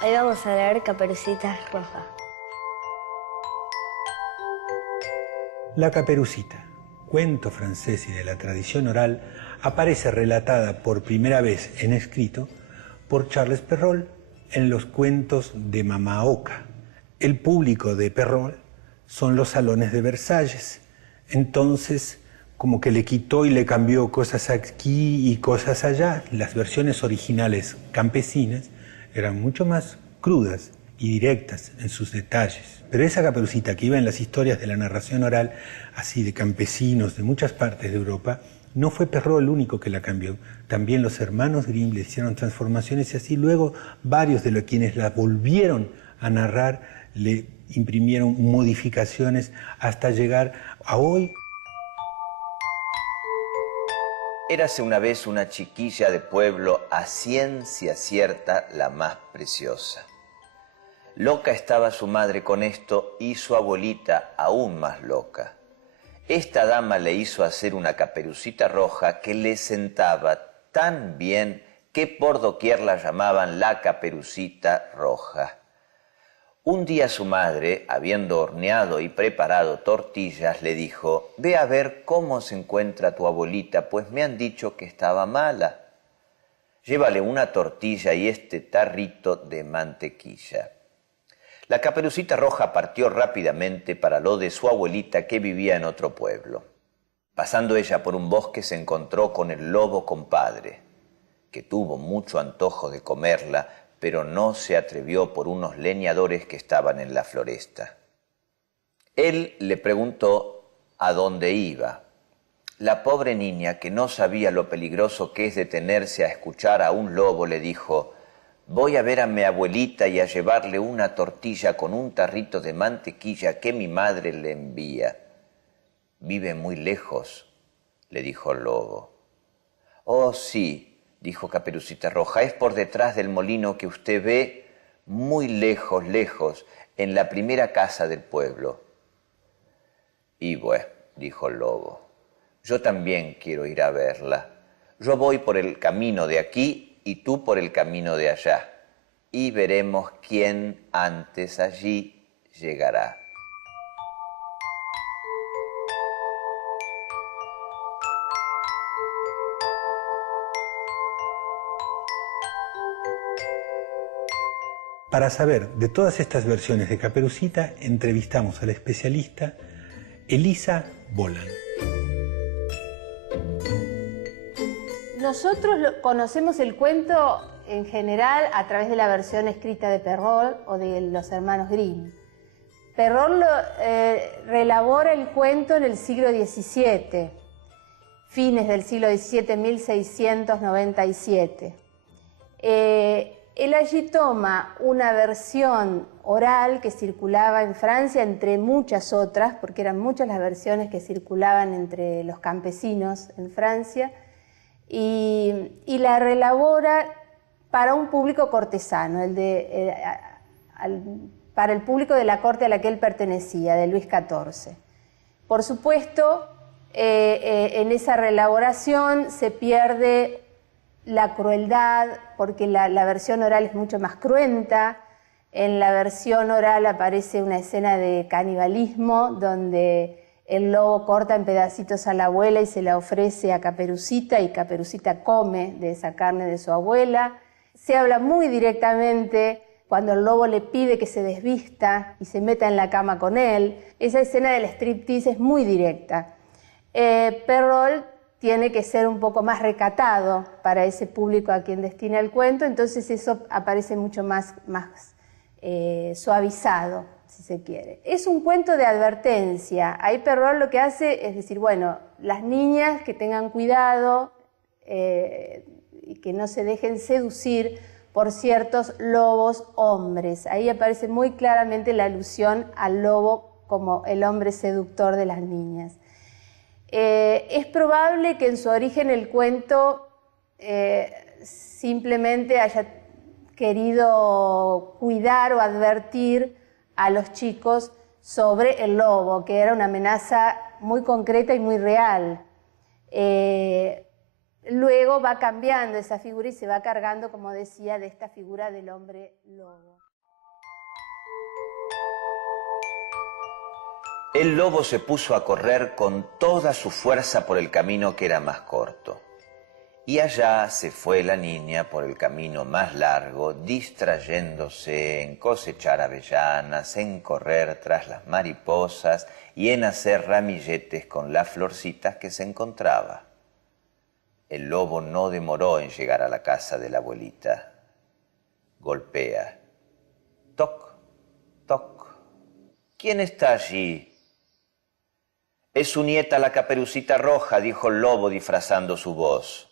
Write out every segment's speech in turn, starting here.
Hoy vamos a leer Caperucita Roja. La Caperucita, cuento francés y de la tradición oral, aparece relatada por primera vez en escrito por Charles Perrault en los cuentos de Mamá Oca. El público de Perrault son los salones de Versalles. Entonces, como que le quitó y le cambió cosas aquí y cosas allá. Las versiones originales campesinas eran mucho más crudas y directas en sus detalles. Pero esa Caperucita que iba en las historias de la narración oral, así de campesinos de muchas partes de Europa, no fue Perrault el único que la cambió. También los hermanos Grimm le hicieron transformaciones y así luego varios de los quienes la volvieron a narrar le imprimieron modificaciones hasta llegar a hoy. Érase una vez una chiquilla de pueblo, a ciencia cierta la más preciosa. Loca estaba su madre con esto y su abuelita aún más loca. Esta dama le hizo hacer una caperucita roja que le sentaba tan bien que por doquier la llamaban la Caperucita Roja. Un día su madre, habiendo horneado y preparado tortillas, le dijo: «Ve a ver cómo se encuentra tu abuelita, pues me han dicho que estaba mala. Llévale una tortilla y este tarrito de mantequilla». La Caperucita Roja partió rápidamente para lo de su abuelita que vivía en otro pueblo. Pasando ella por un bosque se encontró con el lobo compadre, que tuvo mucho antojo de comerla, pero no se atrevió por unos leñadores que estaban en la floresta. Él le preguntó a dónde iba. La pobre niña, que no sabía lo peligroso que es detenerse a escuchar a un lobo, le dijo: «Voy a ver a mi abuelita y a llevarle una tortilla con un tarrito de mantequilla que mi madre le envía». «Vive muy lejos», le dijo el lobo. «Oh, sí», dijo Caperucita Roja, «es por detrás del molino que usted ve, muy lejos, lejos, en la primera casa del pueblo». «Y bueno», dijo el lobo, «yo también quiero ir a verla. Yo voy por el camino de aquí y tú por el camino de allá, y veremos quién antes allí llegará». Para saber de todas estas versiones de Caperucita, entrevistamos a la especialista Elisa Bolan. Nosotros conocemos el cuento en general a través de la versión escrita de Perrault o de los hermanos Grimm. Perrault reelabora el cuento en el siglo XVII, fines del siglo XVII, 1697. Él allí toma una versión oral que circulaba en Francia entre muchas otras, porque eran muchas las versiones que circulaban entre los campesinos en Francia, y la reelabora para un público cortesano, para el público de la corte a la que él pertenecía, de Luis XIV. Por supuesto, en esa reelaboración se pierde la crueldad, porque la versión oral es mucho más cruenta. En la versión oral aparece una escena de canibalismo, donde el lobo corta en pedacitos a la abuela y se la ofrece a Caperucita, y Caperucita come de esa carne de su abuela. Se habla muy directamente cuando el lobo le pide que se desvista y se meta en la cama con él. Esa escena del striptease es muy directa. Perrault tiene que ser un poco más recatado para ese público a quien destina el cuento, entonces eso aparece mucho más suavizado, si se quiere. Es un cuento de advertencia. Ahí Perrault lo que hace es decir, bueno, las niñas que tengan cuidado y que no se dejen seducir por ciertos lobos hombres. Ahí aparece muy claramente la alusión al lobo como el hombre seductor de las niñas. Es probable que en su origen el cuento simplemente haya querido cuidar o advertir a los chicos sobre el lobo, que era una amenaza muy concreta y muy real. luego va cambiando esa figura y se va cargando, como decía, de esta figura del hombre lobo. El lobo se puso a correr con toda su fuerza por el camino que era más corto. Y allá se fue la niña por el camino más largo, distrayéndose en cosechar avellanas, en correr tras las mariposas y en hacer ramilletes con las florcitas que se encontraba. El lobo no demoró en llegar a la casa de la abuelita. Golpea. Toc, toc. ¿Quién está allí? Es su nieta la Caperucita Roja, dijo el lobo disfrazando su voz,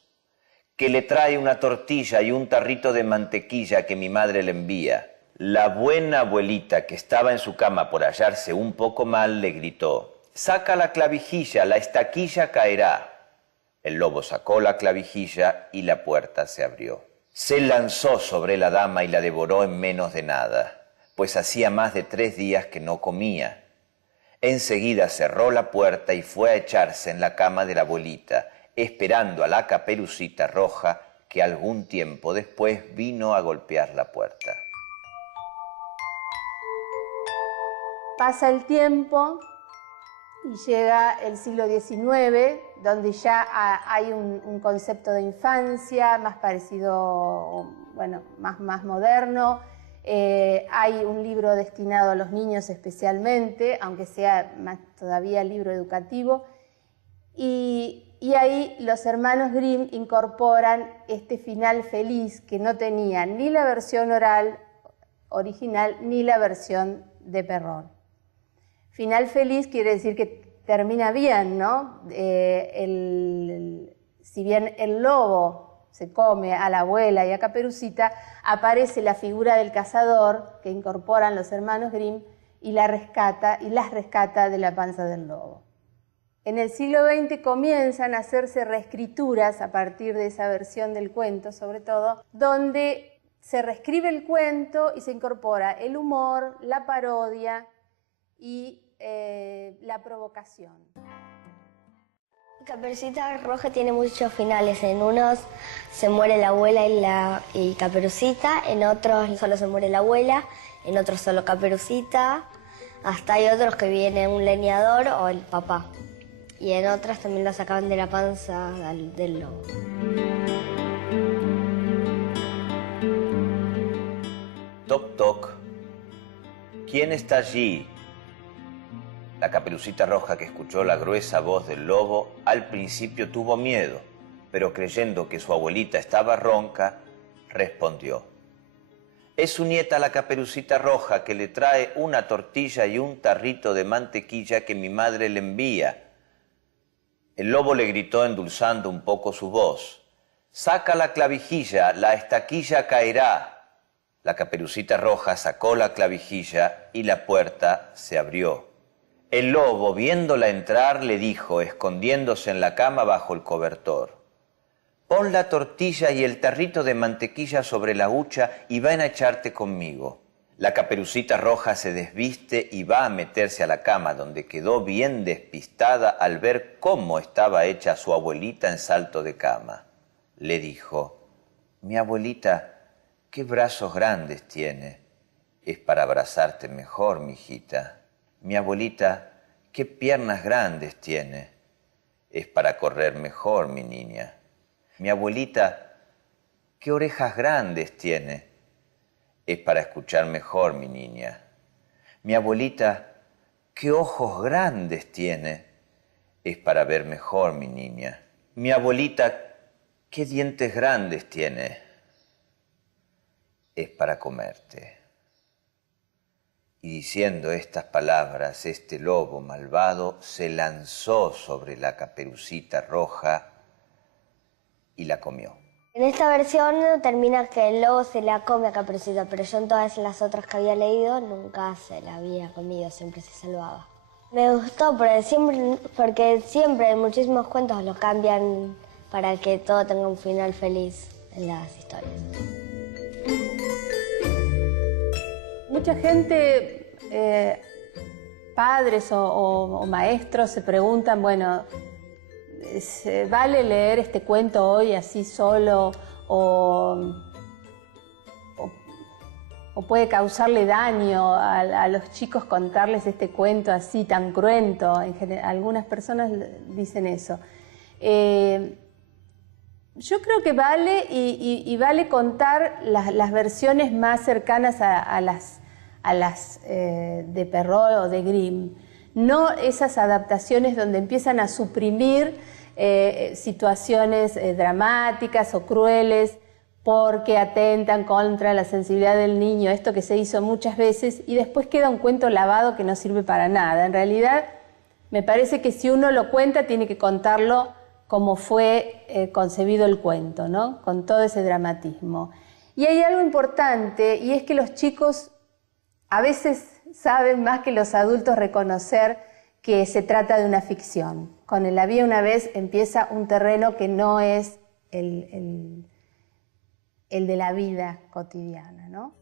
que le trae una tortilla y un tarrito de mantequilla que mi madre le envía. La buena abuelita, que estaba en su cama por hallarse un poco mal, le gritó, «Saca la clavijilla, la estaquilla caerá». El lobo sacó la clavijilla y la puerta se abrió. Se lanzó sobre la dama y la devoró en menos de nada, pues hacía más de 3 días que no comía. Enseguida cerró la puerta y fue a echarse en la cama de la abuelita, esperando a la Caperucita Roja, que algún tiempo después vino a golpear la puerta. Pasa el tiempo y llega el siglo XIX, donde ya hay un concepto de infancia más parecido, bueno, más moderno. Hay un libro destinado a los niños especialmente, aunque sea más todavía libro educativo. Y ahí los hermanos Grimm incorporan este final feliz que no tenía ni la versión oral original ni la versión de Perrault. Final feliz quiere decir que termina bien, ¿no? Si bien el lobo se come a la abuela y a Caperucita, aparece la figura del cazador que incorporan los hermanos Grimm y las rescata de la panza del lobo. En el siglo XX comienzan a hacerse reescrituras a partir de esa versión del cuento, sobre todo, donde se reescribe el cuento y se incorpora el humor, la parodia y la provocación. Caperucita Roja tiene muchos finales. En unos se muere la abuela y Caperucita, en otros solo se muere la abuela, en otros solo Caperucita. Hasta hay otros que viene un leñador o el papá. Y en otras también la sacaban de la panza del lobo. Toc, toc. ¿Quién está allí? La Caperucita Roja, que escuchó la gruesa voz del lobo, al principio tuvo miedo, pero creyendo que su abuelita estaba ronca, respondió. Es su nieta la Caperucita Roja, que le trae una tortilla y un tarrito de mantequilla que mi madre le envía. El lobo le gritó endulzando un poco su voz. Saca la clavijilla, la estaquilla caerá. La Caperucita Roja sacó la clavijilla y la puerta se abrió. El lobo, viéndola entrar, le dijo, escondiéndose en la cama bajo el cobertor, pon la tortilla y el tarrito de mantequilla sobre la hucha y ven a echarte conmigo. La Caperucita Roja se desviste y va a meterse a la cama, donde quedó bien despistada al ver cómo estaba hecha su abuelita en salto de cama. Le dijo, mi abuelita, qué brazos grandes tiene. Es para abrazarte mejor, mijita. Mi abuelita, qué piernas grandes tiene. Es para correr mejor, mi niña. Mi abuelita, qué orejas grandes tiene. Es para escuchar mejor, mi niña. Mi abuelita, qué ojos grandes tiene. Es para ver mejor, mi niña. Mi abuelita, qué dientes grandes tiene. Es para comerte. Y diciendo estas palabras, este lobo malvado se lanzó sobre la Caperucita Roja y la comió. En esta versión termina que el lobo se la come a Caperucita, pero yo en todas las otras que había leído nunca se la había comido, siempre se salvaba. Me gustó porque siempre en muchísimos cuentos lo cambian para que todo tenga un final feliz en las historias. Mucha gente, padres o maestros, se preguntan, bueno, ¿vale leer este cuento hoy así solo o puede causarle daño a los chicos contarles este cuento así tan cruento? Algunas personas dicen eso. Yo creo que vale y vale contar las versiones más cercanas a las de Perrault o de Grimm, no esas adaptaciones donde empiezan a suprimir situaciones dramáticas o crueles porque atentan contra la sensibilidad del niño, esto que se hizo muchas veces, y después queda un cuento lavado que no sirve para nada. En realidad, me parece que si uno lo cuenta, tiene que contarlo como fue concebido el cuento, ¿no? Con todo ese dramatismo. Y hay algo importante, y es que los chicos a veces saben más que los adultos reconocer que se trata de una ficción. Con el Había una vez empieza un terreno que no es el de la vida cotidiana, ¿no?